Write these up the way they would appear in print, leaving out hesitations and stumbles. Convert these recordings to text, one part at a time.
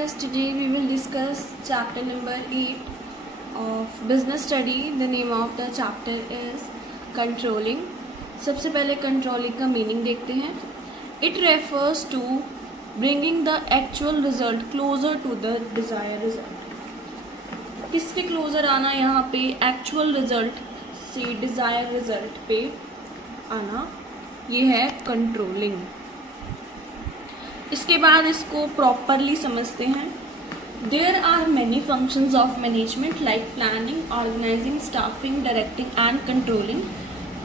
guys, today we will discuss chapter number 8 of business study. The name of the chapter is controlling. सबसे पहले controlling का meaning देखते हैं. It refers to bringing the actual result closer to the desired result. किसके closer आना, यहाँ पे actual result से desired result पे आना, ये है controlling. इसके बाद इसको प्रॉपरली समझते हैं. There are many functions of management like planning, organising, staffing, directing and controlling.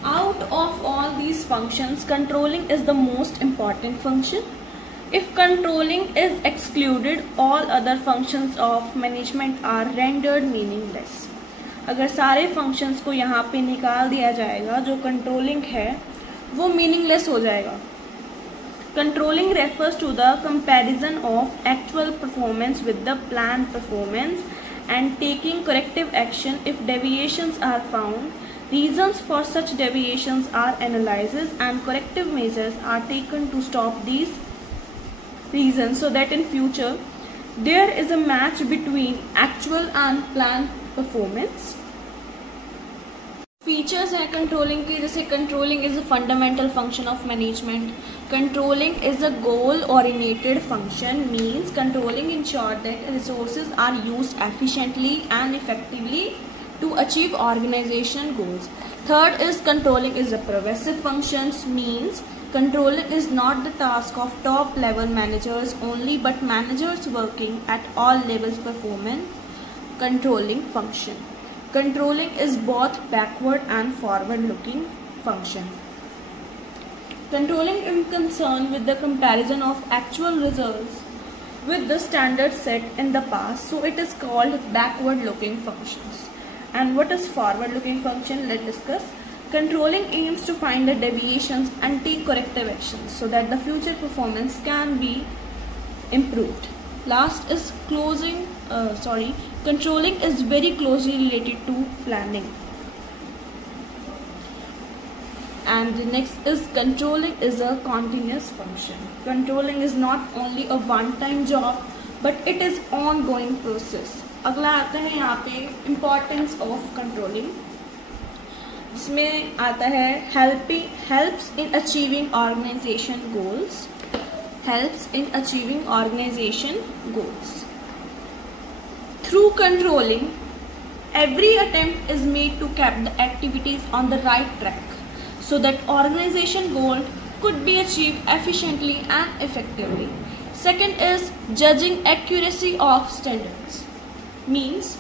Out of all these functions controlling is the most important function. If controlling is excluded all other functions of management are rendered meaningless. अगर सारे फंक्शंस को यहाँ पे निकाल दिया जाएगा, जो कंट्रोलिंग है वो मीनिंगलेस हो जाएगा. Controlling refers to the comparison of actual performance with the planned performance and taking corrective action if deviations are found. Reasons for such deviations are analyzed and corrective measures are taken to stop these reasons so that in future there is a match between actual and planned performance. Features हैं controlling के, जैसे controlling is a fundamental function of management. Controlling is a goal oriented function. Means controlling ensure that resources are used efficiently and effectively to achieve organisation goals. Third is controlling is a progressive function. Means controlling is not the task of top level managers only but managers working at all levels perform controlling function. Controlling is both backward and forward looking function. Controlling is concerned with the comparison of actual results with the standards set in the past, so it is called backward looking functions. And what is forward looking function? Let's discuss. Controlling aims to find the deviations and take corrective actions so that the future performance can be improved. Last is controlling is very closely related to planning. And the next is controlling is a continuous function. Controlling is not only a one-time job but it is ongoing process. अगला आता है यहाँ पे importance of controlling. इसमें आता है helps in achieving organization goals. Helps in achieving organization goals. Through controlling, every attempt is made to keep the activities on the right track so that organization goal could be achieved efficiently and effectively. Second is judging accuracy of standards. Means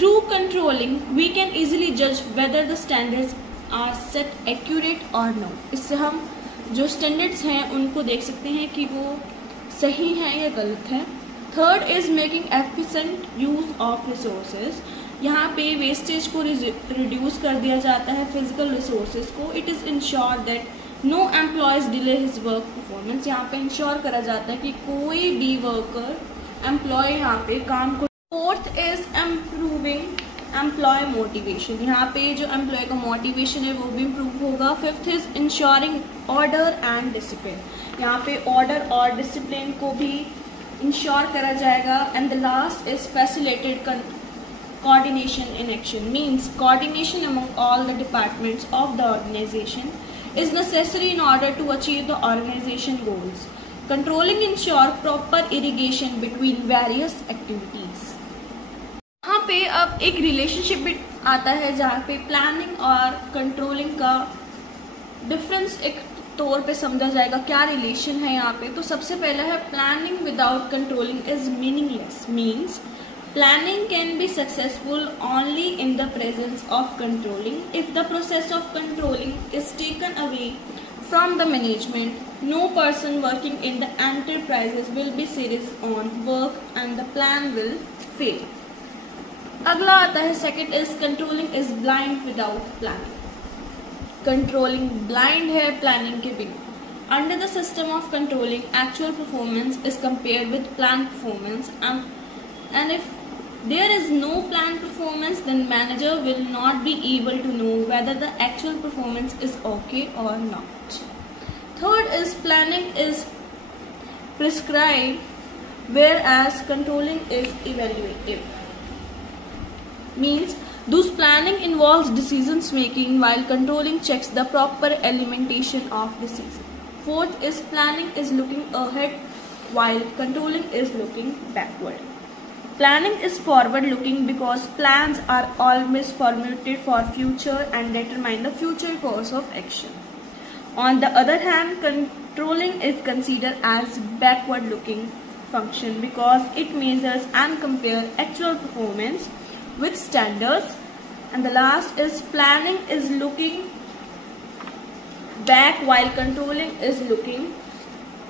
through controlling, we can easily judge whether the standards are set accurate or no. इससे हम जो स्टैंडर्ड्स हैं उनको देख सकते हैं कि वो सही हैं या गलत है. Third is making efficient use of resources. यहाँ पे वेस्टेज को रिड्यूस कर दिया जाता है, फिजिकल रिसोर्सेज को. It is ensure that no employees delay his work performance. यहाँ पे इंश्योर करा जाता है कि कोई भी वर्कर एम्प्लॉय यहाँ पे काम को. Fourth is improving employee motivation. यहाँ पे जो एम्प्लॉय का मोटिवेशन है वो भी इम्प्रूव होगा. Fifth is ensuring order and discipline. यहाँ पे ऑर्डर और डिसिप्लिन को भी इंश्योर करा जाएगा. And the last is facilitated coordination in action. Means coordination among all the departments of the organisation is necessary in order to achieve the organisation goals. Controlling ensure proper irrigation between various activities. यहाँ पे अब एक रिलेशनशिप भी आता है जहाँ पे प्लानिंग और कंट्रोलिंग का डिफरेंस एक तौर पे समझा जाएगा. क्या रिलेशन है यहाँ पे? तो सबसे पहला है planning without controlling is meaningless. Means planning can be successful only in the presence of controlling. If the process of controlling is taken away from the management, no person working in the enterprises will be serious on work and the plan will fail. अगला आता है second is controlling is blind without planning. Controlling blind है प्लानिंग के बिना. Under the system of controlling actual performance is compared with plan performance and if there is no planned performance then manager will not be able to know whether the actual performance is okay or not. Third is planning is prescribed whereas controlling is evaluative. Means thus planning involves decisions making while controlling checks the proper implementation of decision. Fourth is planning is looking ahead while controlling is looking backward. Planning is forward looking because plans are always formulated for future and determine the future course of action. On the other hand, controlling is considered as backward looking function because it measures and compares actual performance with standards. And the last is planning is looking back while controlling is looking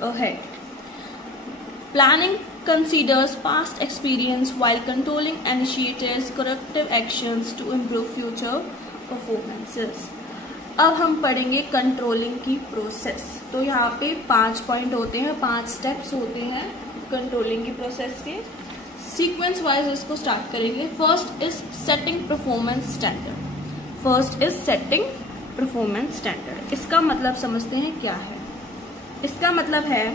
ahead. Planning considers past experience while controlling initiates corrective actions to improve future performances. अब हम पढ़ेंगे कंट्रोलिंग की प्रोसेस। तो यहाँ पे 5 पॉइंट होते हैं, 5 स्टेप्स होते हैं कंट्रोलिंग की प्रोसेस के। सीक्वेंस वाइज इसको स्टार्ट करेंगे। First is setting performance standard. First is setting performance standard. इसका मतलब समझते हैं क्या है। इसका मतलब है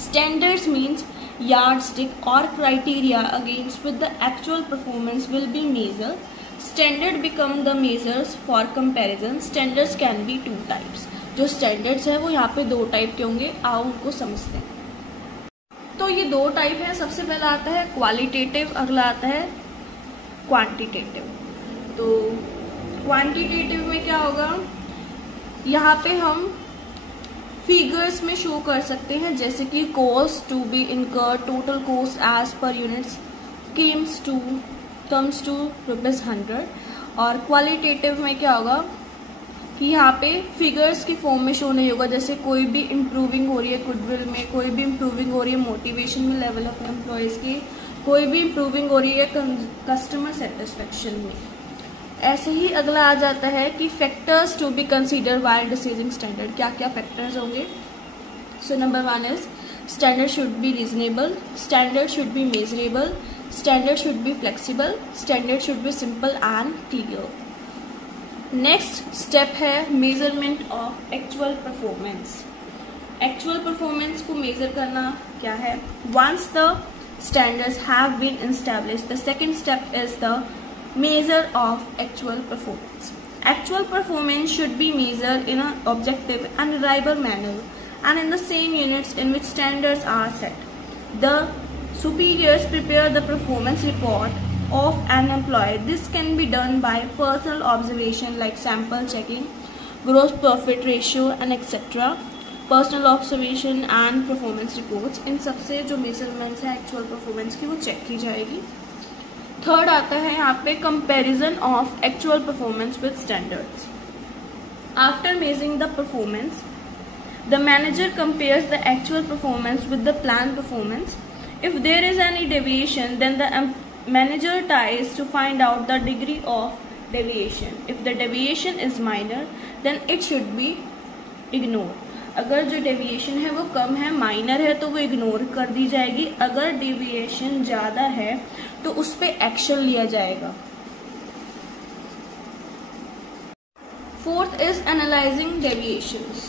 standards means yardstick or criteria against which the actual performance will be measured. Standard become the measures for comparison. Standards can be 2 types. जो standards है वो यहाँ पे 2 टाइप के होंगे, आओ उनको समझते हैं। तो ये 2 टाइप है। सबसे पहला आता है क्वालिटेटिव, अगला आता है क्वांटिटेटिव। तो क्वांटिटेटिव में क्या होगा, यहाँ पे हम फिगर्स में शो कर सकते हैं, जैसे कि cost to be incur, total cost as per units comes to ₹100। और क्वालिटेटिव में क्या होगा कि यहाँ पे फिगर्स की फॉर्म में शो नहीं होगा, जैसे कोई भी इम्प्रूविंग हो रही है गुडविल में, कोई भी इम्प्रूविंग हो रही है मोटिवेशन में, लेवल ऑफ एम्प्लॉयज की, कोई भी इम्प्रूविंग हो रही है कस्टमर सेटिस्फेक्शन में। ऐसे ही अगला आ जाता है कि factors to be consider while deciding standard. क्या क्या फैक्टर्स होंगे। So number 1 is standard should be reasonable, standard should be measurable, standard should be flexible, standard should be simple and clear. Next step है measurement of actual performance. Actual performance को measure करना क्या है। Once the standards have been established, the second step is the measure of actual performance. Actual performance should be measured in an objective and reliable manner and in the same units in which standards are set. The superiors prepare the performance report of an employee. This can be done by personal observation like sample checking, gross profit ratio and etc. Personal observation and performance reports. इन सबसे जो measurements है actual performance की वो चेक की जाएगी। थर्ड आता है यहाँ पे comparison of actual performance with standards. After measuring the performance, the manager compares the actual performance with the plan performance. If there is any deviation then the manager tries to find out the degree of deviation. If the deviation is minor then it should be ignore. अगर जो डेविएशन है वो कम है, माइनर है, तो वो इग्नोर कर दी जाएगी। अगर डेविएशन ज्यादा है तो उस पे एक्शन लिया जाएगा। Fourth is analysing deviations.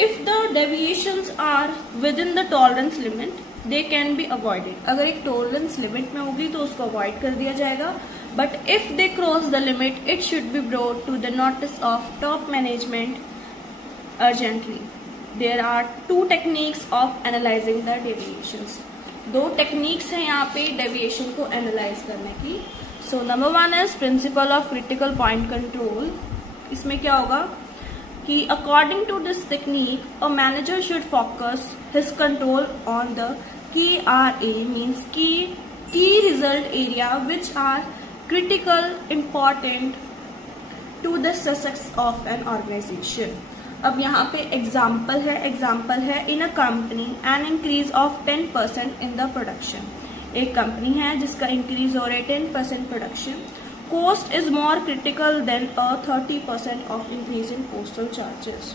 If the deviations are within the tolerance limit they can be avoided. अगर एक टॉलरेंस लिमिट में होगी तो उसको अवॉइड कर दिया जाएगा, but if they cross the limit it should be brought to the notice of top management urgently. There are 2 techniques of analyzing the deviations. 2 techniques हैं यहाँ पे डेविएशन को एनालाइज करने की। So number 1 is principle of critical point control. इसमें क्या होगा कि according to this technique a manager should focus his control on the KRA means key result area which are critical important to the success of an organisation. अब यहाँ पे example है in a company an increase of 10% in the production. एक कंपनी है जिसका increase हो रहा है 10% production. Cost is more critical than a 30% of increase in postal charges.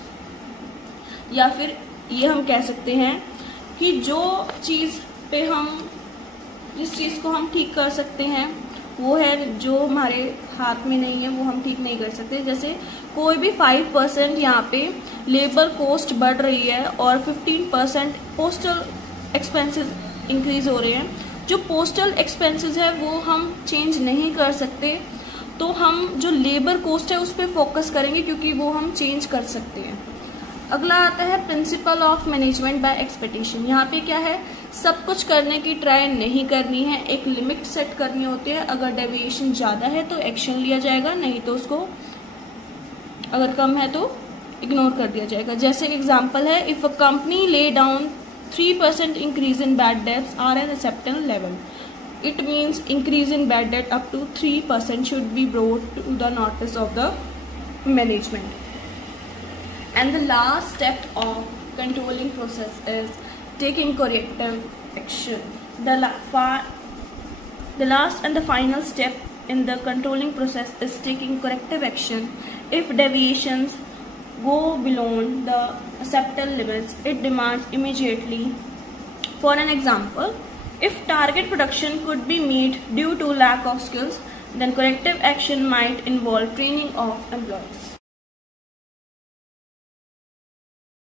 या फिर ये हम कह सकते हैं कि जो चीज पे हम जिस चीज को हम ठीक कर सकते हैं वो है जो हमारे हाथ में नहीं है वो हम ठीक नहीं कर सकते। जैसे कोई भी 5% यहाँ पे लेबर कॉस्ट बढ़ रही है और 15% पोस्टल एक्सपेंसेस इंक्रीज हो रहे हैं। जो पोस्टल एक्सपेंसेस है वो हम चेंज नहीं कर सकते, तो हम जो लेबर कॉस्ट है उस पर फोकस करेंगे क्योंकि वो हम चेंज कर सकते हैं। अगला आता है principle of management by expectation. यहाँ पे क्या है, सब कुछ करने की ट्राई नहीं करनी है, एक लिमिट सेट करनी होती है। अगर डेविएशन ज़्यादा है तो एक्शन लिया जाएगा, नहीं तो उसको अगर कम है तो इग्नोर कर दिया जाएगा। जैसे एग्जांपल है, if a company lay down 3% increase in bad debts are an acceptable level, it means increase in bad debt up to 3% should be brought to the notice of the management. And the last step of controlling process is taking corrective action. The last and the final step in the controlling process is taking corrective action. If deviations go beyond the acceptable limits, it demands immediately. For an example, if target production could be met due to lack of skills, then corrective action might involve training of employees.